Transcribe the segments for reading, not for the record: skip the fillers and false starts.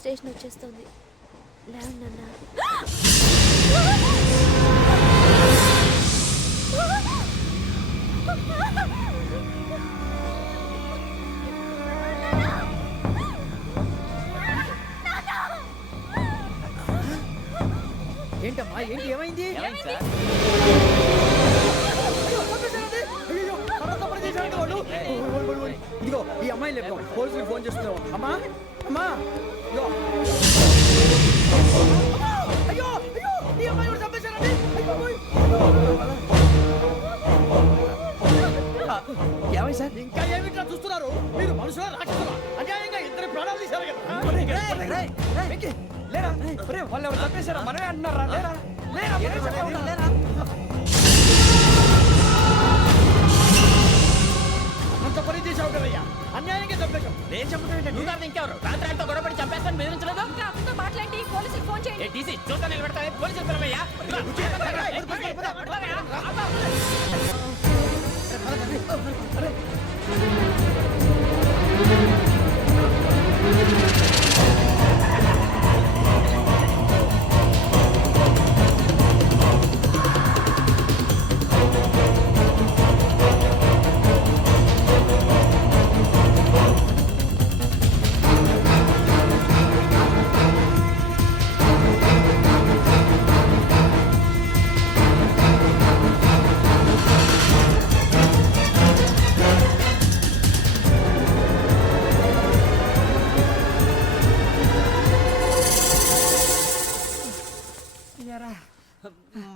Station వచ్చేస్తుంది. లేవండి అన్న. ఏంటమ్మా ఏంటి ఏమైంది? ఇదిగో ఈ అమ్మాయి లేదు పోలీసులకు ఫోన్ చేస్తున్నావు. అమ్మా అమ్మా ఇదిగో. అయ్యో అయ్యో ఈ అమ్మాయి కూడా చంపేశారండి. ఏమై సార్ ఇంకా ఏమిట్లా చూస్తున్నారు? మీరు మనుషుల రాక్షసులా? అన్యాయంగా ఇద్దరు ప్రాణాలు తీశారు కదా. లేరా వాళ్ళు ఎవరు చంపేశారా? మనమే అంటున్నారా? లేరా లేరా అంత పని చేసావు కదయ్యా, అన్యాయంగా చంపేశావు. నేను చెప్పడం ఇంకెవరు రాత్రి గొడవపడి చంపేస్తాను బెదిరించలేదు. మాట్లాడి పోలీసులకు ఫోన్ చేయండి. టీసీ చూస్తా నిలబెడతాను పోలీసులు పిలవయ్యా.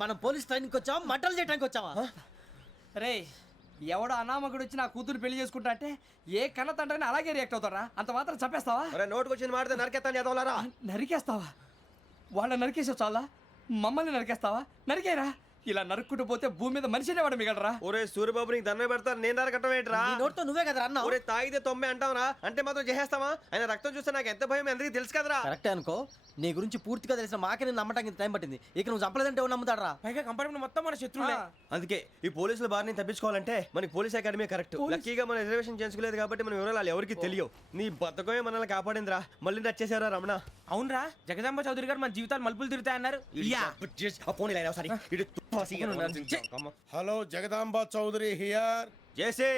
మనం పోలీస్ ట్రైనింగ్కి వచ్చావా మంటలు చేయడానికి వచ్చావా? రే ఎవడో అనామకుడు వచ్చి నా కూతురు పెళ్లి చేసుకుంటా అంటే ఏ కన్న తండ్రిని అలాగే రియాక్ట్ అవుతారా? అంత మాత్రం చంపేస్తావా? నోటుకు వచ్చింది మాడితే నరికేస్తాను చదవాలరా. నరికేస్తావా? వాళ్ళని నరికేసావు చాలా, మమ్మల్ని నరికేస్తావా? నరికేరా. ఇలా నరుక్కుంటూ పోతే భూమి మీద మనిషినే వాడు మిగలరా. ఒరే సూర్యబాబు నీకు దండ పెడతాను, నేను నరకటం ఏంట్రా? నోటితో నువ్వే కదా అన్నా. ఒరే తాగితే తొమ్మే అంటావరా? అంటే మాత్రం చేసేస్తావా? ఆయన రక్తం చూస్తే నాకు ఎంత భయం అందరికీ తెలుసు కదరా. కరెక్టే అనుకో, నీ గురించి పూర్తిగా తెలిసిన మాకే నేను నమ్మటానికి ఇంత టైం పట్టింది. ఇక నువ్వు చంపలేదంటే ఎవరు నమ్ముతాడరా? పైగా కంపార్ట్మెంట్ మొత్తం మన శత్రువులే. అందుకే ఈ పోలీసుల బారిని తప్పించుకోవాలంటే మనకి పోలీస్ అకాడమీ కరెక్ట్. లక్కీగా మన రిజర్వేషన్ చేసుకోలేదు కాబట్టి మన వివరాలు ఎవరికి తెలియవు. నీ బతకమే మనల్ని కాపాడిందిరా. మళ్ళీ నచ్చేసారా రమణ? అవునరా, జగదాంబ చౌదరి గారు మన జీవితాలు మలుపులు తిరుగుతాయన్నారు. Hello Jagadamba Chowdary here. JC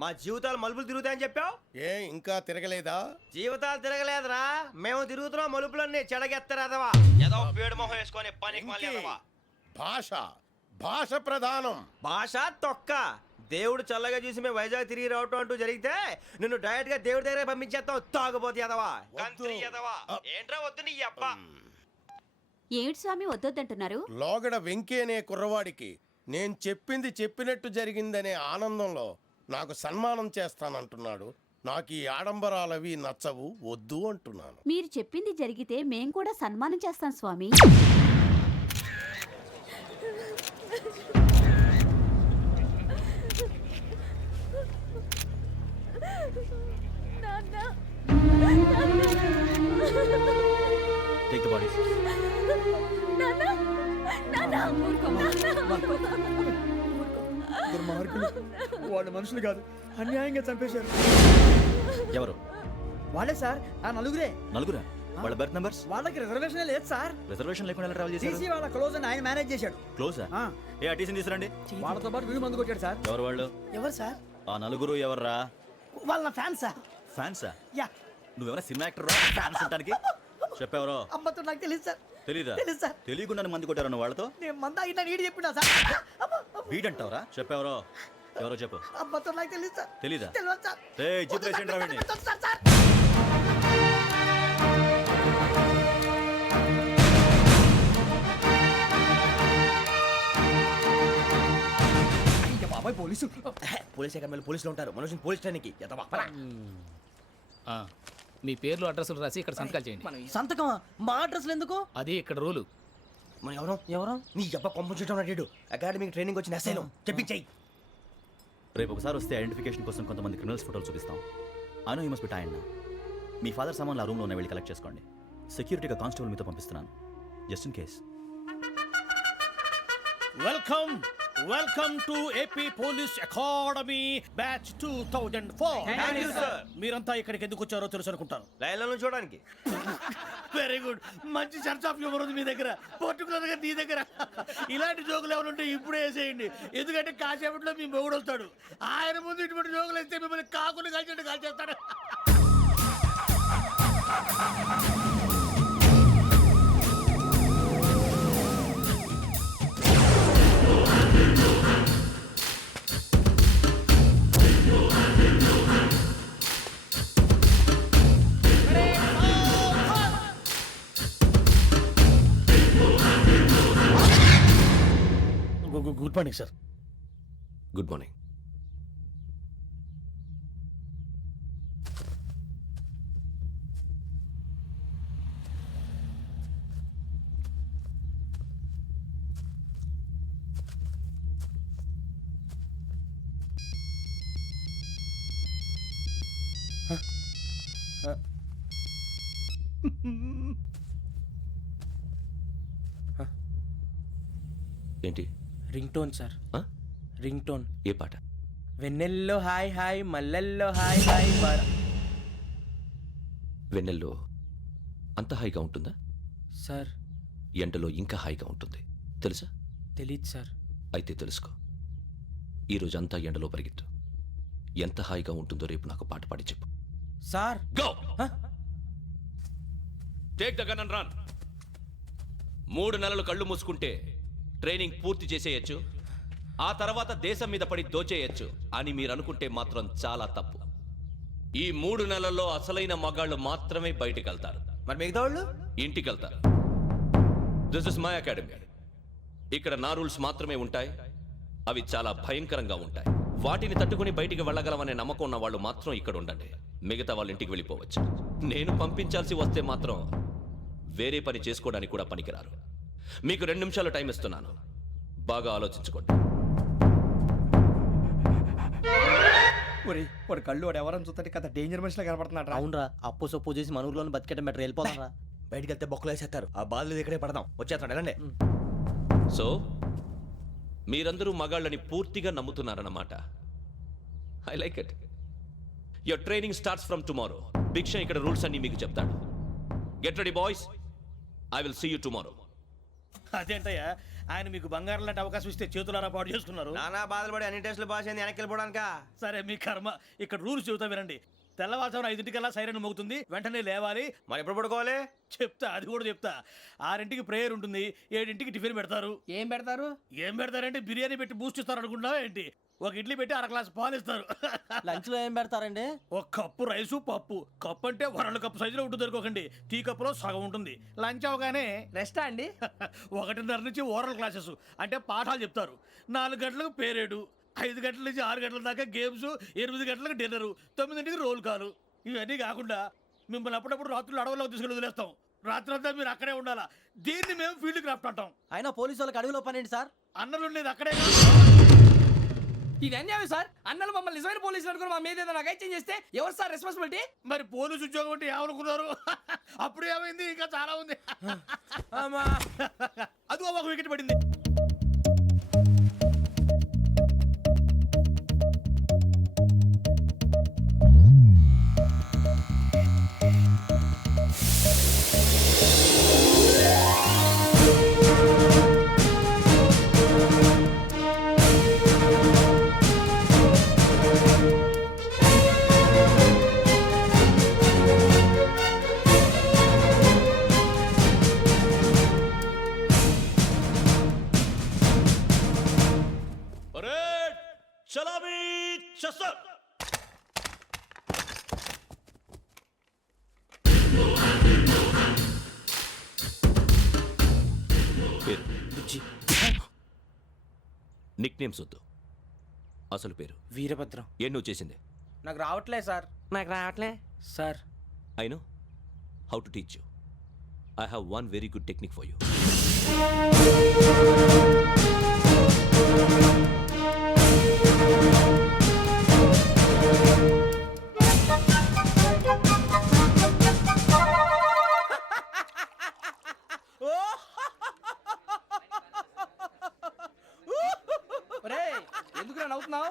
మా జీవితాలు మలుపులు తిరుగుతాయని చెప్పావు, ఏ ఇంకా తిరగలేదా? జీవితాలు తిరగలేదురా, మేము తిరుగుతున్నాం మలుపులన్నీ. చెడగెత్తరాదవా ఏదో పేడు మొహం వేసుకొని పనికి మాలేదవా. భాష భాష ప్రధానం. భాష తొక్క. దేవుడు చల్లగా చూసి మేము వైజాగ్ తిరిగి రావటం అంటూ జరిగితే నిన్ను డైరెక్ట్ గా దేవుడి దగ్గర పంపించేస్తాం. తాగబోతు ఎదవా, కంత్రి ఎదవా. ఏంట్రా వద్దు నీ అబ్బా. ఏమిటి స్వామి వద్దొద్దంటున్నారు? లోగడ వెంకీ అనే కుర్రవాడికి నేను చెప్పింది చెప్పినట్టు జరిగిందనే ఆనందంలో నాకు సన్మానం చేస్తానంటున్నాడు. నాకు ఈ ఆడంబరాలవి నచ్చవు, వద్దు అంటున్నాను. మీరు చెప్పింది జరిగితే మేం కూడా సన్మానం చేస్తాం స్వామి. Take the bodies. వాళ్ళు మనుషులు కాదు, అన్యాయంగా చంపేశారు. ఎవరు? వాళ్ళే సార్, ఆ నలుగురే. నలుగురా? వాళ్ళ బర్త్ నంబర్స్? వాళ్ళకి రిజర్వేషన్ లేదు సార్. రిజర్వేషన్ లేకుండా ఎలా ట్రావెల్ చేశారు? టీసీ వాళ్ళ క్లోజ్ అని ఆయన మేనేజ్ చేశాడు. క్లోజా? ఏ ఆ టీసీని తీసుకురండి. వాళ్ళతో పాటు వీడు మందు కొట్టాడు సార్. ఎవరు వాళ్ళు? ఎవరు సార్? ఆ నలుగురు ఎవర్రా? వాళ్ళ ఫ్యాన్స్ సార్. ఫ్యాన్సా? యా. నువ్వెవరా సినిమా యాక్టర్ రా ఫ్యాన్స్ అంటానికి? చెప్పెవరో? అమ్మతో నాకు తెలియదు సార్. తెలీదా? తెలుసు సార్. తెలియకుండా మంది కొట్టారు వాళ్ళతో? నేను మందా ఇట్లా నీడి చెప్పినా సార్. వీడంటావరా? చెప్పెవరో? ఎవరో చెప్పు. అమ్మతో నాకు తెలియదు సార్. తెలీదా? తెలియదు సార్. ఏయ్ జిప్ లేచండి రా వీడిని. బాబాయ్ పోలీసు. పోలీస్ అకాడమీలో పోలీసులు ఉంటారు. మనుషులు పోలీస్ ట్రైనింగ్కి ఎదవా. మీ పేర్లు అడ్రస్లు రాసి ఇక్కడ సంతకాలు చేయండి. సంతకమా? మా అడ్రస్లు ఎందుకు? అది ఇక్కడ రూలు. మనం ఎవరో ఎవరు? నీ అబ్బ పంపించడం అడిగాడు. అకాడమీకి ట్రైనింగ్ వచ్చిన అసైలం చెప్పించాయి. రేపు ఒకసారి వస్తే ఐడెంటిఫికేషన్ కోసం కొంతమంది క్రిమినల్స్ ఫోటోలు చూపిస్తాం. I know you must be tired now. Me father సామాన్లు ఆ రూమ్లో ఉన్న వెళ్ళి కలెక్ట్ చేసుకోండి. సెక్యూరిటీగా కానిస్టేబుల్ మీతో పంపిస్తున్నాను, just in case. Welcome welcome to AP police academy batch 2004. మీరంతా ఇక్కడికి ఎందుకు వచ్చారో తెలుసు అనుకుంటాను. లైన్లో చూడడానికి. వెరీ గుడ్, మంచి సెన్స్ ఆఫ్ హ్యూమర్ ఉంది మీ దగ్గర, పర్టికులర్ గా నీ దగ్గర. ఇలాంటి జోకులు ఏమైనా ఉంటే ఇప్పుడే వేసేయండి, ఎందుకంటే కాసేపట్లో మీ మొగుడు వస్తాడు. ఆయన ముందు ఇటువంటి జోకులు వేస్తే మిమ్మల్ని కాకులు కాల్చేట్టు కాల్చేస్తాడు. Good morning sir. Good morning. ఏంటి? Ring tone sir. Ring tone. ఏ పాట? వెన్నెల్లో హాయ్ హాయ్ మల్లెల్లో హాయ్ హాయ్ వెన్నెల్లో అంత హాయిగా ఉంటుందా? సార్ ఎండలో ఇంకా హాయిగా ఉంటుంది తెలుసా? తెలీదు సార్. అయితే తెలుసుకో, ఈరోజు అంతా ఎండలో పరిగెత్తు. ఎంత హాయిగా ఉంటుందో రేపు నాకు పాట పాడి చెప్పు. Sir go take the gun and run. 3 నెలలు కళ్ళు మూసుకుంటే ట్రైనింగ్ పూర్తి చేసేయచ్చు, ఆ తర్వాత దేశం మీద పడి దోచేయచ్చు అని మీరు అనుకుంటే మాత్రం చాలా తప్పు. ఈ 3 నెలల్లో అసలైన మగాళ్ళు మాత్రమే బయటికి వెళ్తారు. మరి మిగతా వాళ్ళు ఇంటికి వెళ్తారు. This is my academy. ఇక్కడ నా రూల్స్ మాత్రమే ఉంటాయి, అవి చాలా భయంకరంగా ఉంటాయి. వాటిని తట్టుకుని బయటికి వెళ్ళగలమనే నమ్మకం ఉన్న వాళ్ళు మాత్రం ఇక్కడ ఉండండి, మిగతా వాళ్ళ ఇంటికి వెళ్ళిపోవచ్చు. నేను పంపించాల్సి వస్తే మాత్రం వేరే పని చేసుకోవడానికి కూడా పనికిరారు. మీకు 2 నిమిషాలు టైం ఇస్తున్నాను, బాగా ఆలోచించుకోండి. వాడు కళ్ళు వాడు ఎవరని చూస్తే కదా డేంజర్ మనిషిలో కనపడుతున్నాడు. అవునరా, అప్పు సొప్పు చేసి మన ఊర్లో బతికేట బెటర్ వెళ్ళిపోతారా. బయటికి వెళ్తే బొక్కలు వేసేస్తారు, ఆ బాధలు ఇక్కడే పడదాం. వచ్చేస్తాడు వెళ్ళండి. సో మీరందరూ మగాళ్ళని పూర్తిగా నమ్ముతున్నారన్నమాట. I like it. Your training starts from tomorrow. Bhiksha ఇక్కడ రూల్స్ అన్ని మీకు చెప్తాడు. Get ready boys, I will see you tomorrow. అదేంటయ్యా, ఆయన మీకు బంగారం లాంటి అవకాశం ఇస్తే చేతులారా పాటు చేసుకున్నారు. నానా బాధలు పడి అన్ని టెస్టులు పాస్ అయింది, వెనక్కి వెళ్ళిపోవడానికా? సరే మీ కర్మ. ఇక్కడ రూల్స్ చెబుతా వినండి. తెల్లవారుజామున 5 సైరన్ మోగుతుంది, వెంటనే లేవాలి. మరి ఎప్పుడు పడుకోవాలి? చెప్తా, అది కూడా చెప్తా. 6 ప్రేయర్ ఉంటుంది, 7 టిఫిన్ పెడతారు. ఏం పెడతారు? ఏం పెడతారంటే బిర్యానీ పెట్టి బూస్ట్ ఇస్తారు అనుకుంటున్నావా ఏంటి? ఒక ఇడ్లీ పెట్టి 1 గ్లాస్ పాలు ఇస్తారు. లంచ్ లో ఏం పెడతారండి? ఒక కప్పు రైసు పప్పు. కప్పు అంటే 1/2 కప్పు సైజులో ఉంటుంది అనుకోకండి, టీ కప్పులో సగం ఉంటుంది. లంచ్ అవగానే రెస్టా అండి? 1:30 నుంచి ఓరల్ క్లాసెస్ అంటే పాఠాలు చెప్తారు. 4 గంటలకు పేరేడు, 5 గంటల నుంచి 6 గంటల దాకా గేమ్స్, 8 గంటలకు డిన్నరు, 9ంటికి రోల్ కాలు. ఇవన్నీ కాకుండా మిమ్మల్ని అప్పుడప్పుడు రాత్రులు అడవుల్లో తీసుకెళ్ళి వదిలేస్తాం. రాత్రంతా మీరు అక్కడే ఉండాలా. దీన్ని మేము ఫీల్డ్ క్రాఫ్ట్ అంటాం. అయినా పోలీసు వాళ్ళకి అడవిలో పని ఏంటి సార్? అన్నలు ఉండేది అక్కడే. ఇది అన్యాయం సార్. అన్నలు మమ్మల్ని నిజమైన పోలీసులు అనుకుని మా మీద ఏదైనా చేంజ్ చేస్తే ఎవరు సార్ రెస్పాన్సిబిలిటీ? మరి పోలీసు ఉద్యోగం అంటే ఏమనుకున్నారు? అప్పుడు ఏమైంది, ఇంకా చాలా ఉంది. అది ఒక వికెట్ పడింది. నిక్ నేమ్స్ వద్దు, అసలు పేరు. వీరభద్రం. ఏం నువ్వు చేసింది? నాకు రావట్లే సార్. నాకు రావట్లే sir. I know how to teach you. I have one very good technique for you. ఏడుస్తున్నావు?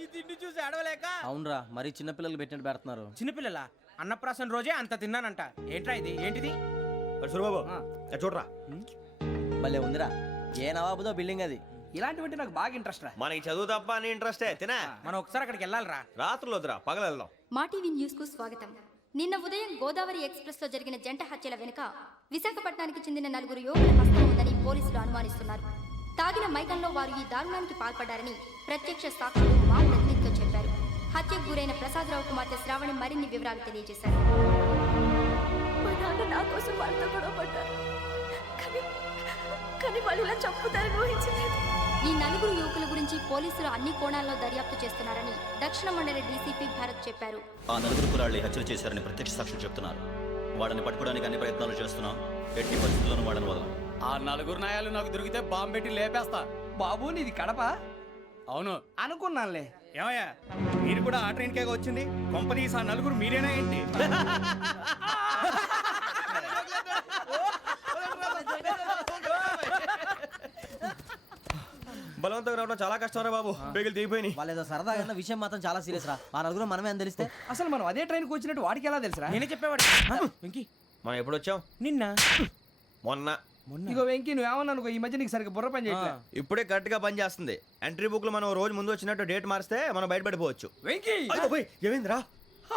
ఈ తిండి చూసి ఏడవలేక. అవునరా మరీ చిన్నపిల్లలు పెట్టినట్టు పెడుతున్నారు. చిన్నపిల్లల అన్నప్రాసన రోజే అంత తిన్నానంట. ఏంట్రా ఇది? ఏంటిది? సూరిబాబు చూడరా భలే ఉందిరా. ఏ నవాబుదో బిల్డింగ్ అది. ఇలాంటివంటే నాకు బాగా ఇంట్రెస్ట్ రా. మనకి చదువు తప్ప అని ఇంట్రెస్టే తినా. మనం ఒకసారి అక్కడికి వెళ్ళాలిరా. రాత్రులు వద్దురా, పగలు వెళ్దాం. మా టీవీ న్యూస్ కు స్వాగతం. నిన్న ఉదయం గోదావరి ఎక్స్ప్రెస్ లో జరిగిన జంట హత్యల వెనుక విశాఖపట్నానికి చెందిన 4 యువకుల హస్తం ఉందని పోలీసులు అనుమానిస్తున్నారు. తాగిన మైకంలో వారు ఈ దారుణానికి పాల్పడ్డారని ప్రత్యక్ష సాక్షులు మా ప్రతినిధితో చెప్పారు. హత్యకు గురైన ప్రసాదరావు కుమార్తె శ్రావణి మరిన్ని వివరాలు తెలియజేశారు. మా నాన్న నా కోసం వాళ్ళతో గొడవ పడ్డారు. కానీ వాళ్ళు ఇలా చంపుతారని ఊహించలేదు. ఈ 4 యువకుల గురించి పోలీసులు అన్ని కోణాల్లో దర్యాప్తు చేస్తున్నారని దక్షిణ మండలి డీసీపీ భరత్ చెప్పారు. ఆ 4 కులాళ్ళు హత్యలు చేశారని ప్రత్యక్ష సాక్షులు చెప్తున్నారు. వాళ్ళని పట్టుకోవడానికి అన్ని ప్రయత్నాలు చేస్తున్నాం. ఎట్టి పరిస్థితుల్లోనూ వాళ్ళని వదలం. ఆ 4 నాయాలు నాకు దొరికితే బాంబు పెట్టి లేపేస్తా. బాబు నీది కడప అవును. అనుకున్నానులే. ఏమయ్యా మీరు కూడా ఆ ట్రైన్ కేగా వచ్చింది? కంపెనీస్ ఆ 4 మీరేనా ఏంటి? బలవంతంగా రావడం చాలా కష్టం రా బాబు. బేగులు దిగిపోయినాయి. వాళ్ళు ఏదో సరదాగా అన్న విషయం మాత్రం చాలా సీరియస్ రా. ఆ నలుగురు మనమే అని తెలిస్తే అసలు మనం అదే ట్రైన్కి వచ్చినట్టు వాడికి ఎలా తెలుసురా? నేనే చెప్పేవాడు. వెంకీ మనం ఎప్పుడు వచ్చాం? నిన్న మొన్న. ఇగో వెంకీ నువ్వేమన్నా అనుకో, ఈ మధ్య నీకు సరిగ్గా బుర్ర పని చేయట్లే. ఇప్పుడే కరెక్ట్ గా పని చేస్తుంది. ఎంట్రీ బుక్ లో మనం రోజు ముందు వచ్చినట్టు డేట్ మారిస్తే మనం బయటపడిపోవచ్చు. వెంకీ ఏమైందిరా?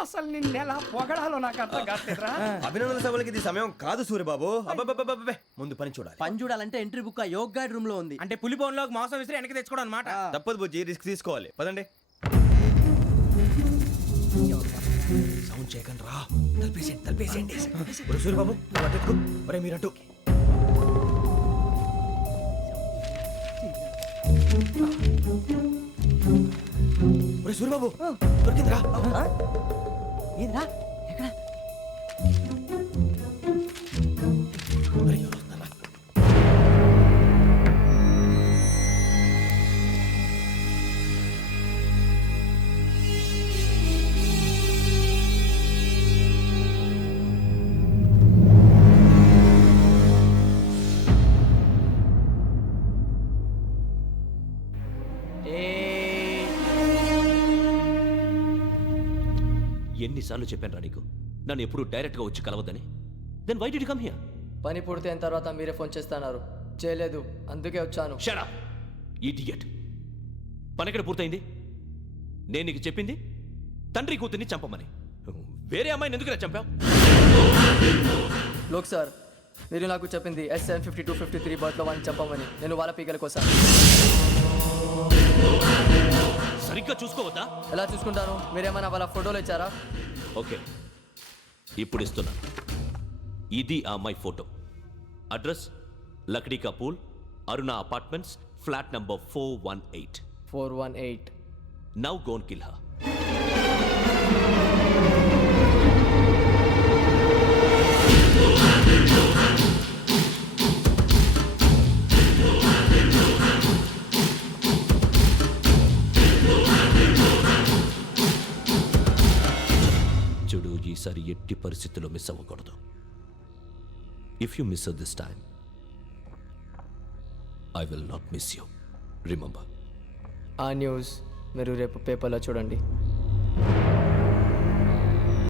అసలు నిన్న ఎలా పొగడాలో నాకు అర్థం కాట్లేదురా. అభినందన సభలకి ఇది సమయం కాదు సూర్యబాబు. అబ్బబ్బబ్బబ్బబ్బే, ముందు పని చూడాలి. పని చూడాలంటే ఎంట్రీ బుక్ ఆ యోగ్ గైడ్ రూమ్ లో ఉంది. అంటే పులి బోన్లోకి మాంసం విసిరి వెనక్కి తెచ్చుకోవడం అనమాట. తప్పదు బుజ్జి, రిస్క్ తీసుకోవాలి. పదండి. సౌండ్ చేయకండి రా. తలపేసేయండి. సూర్యబాబు నువ్వు అటు ఎక్కు. ఒరే మీరు అటు. ఒరే సూర్యబాబు దొరికిందిరా. ఏంద్రా ఎక్కడ? ఒరే, ఎవరు వస్తున్నారా? ఎన్నిసార్లు చెప్పాను రా నీకు నన్ను ఎప్పుడు డైరెక్ట్గా వచ్చి కలవద్దని? Then why did you come here? పని పూర్తయిన తర్వాత మీరే ఫోన్ చేస్తున్నారు. చేయలేదు, అందుకే వచ్చాను. Shut up idiot. పని ఎక్కడ పూర్తయింది? నేను నీకు చెప్పింది తండ్రి కూతుర్ని చంపమని. వేరే అమ్మాయిని ఎందుకు చంపావు? లోక్ సార్, మీరు నాకు చెప్పింది SN5253 బర్త్లో వాడిని చంపమని. నేను వాళ్ళ పీకల కోసం. సరిగ్గా చూసుకోవద్దా? ఎలా చూసుకుంటాను? మీరేమైనా వాళ్ళ ఫోటోలు ఇచ్చారా? ఓకే, ఇప్పుడు ఇస్తున్నా. ఇది ఆ అమ్మాయి ఫోటో. అడ్రస్ లక్డీ కా pool, Aruna apartments, flat number 418. 418. Now go and kill her. చూడు, ఈసారి ఎట్టి పరిస్థితుల్లో మిస్ అవ్వకూడదు. If you miss this time I will not miss you. Remember. ఆ న్యూస్ మీరు రేపు పేపర్లో చూడండి.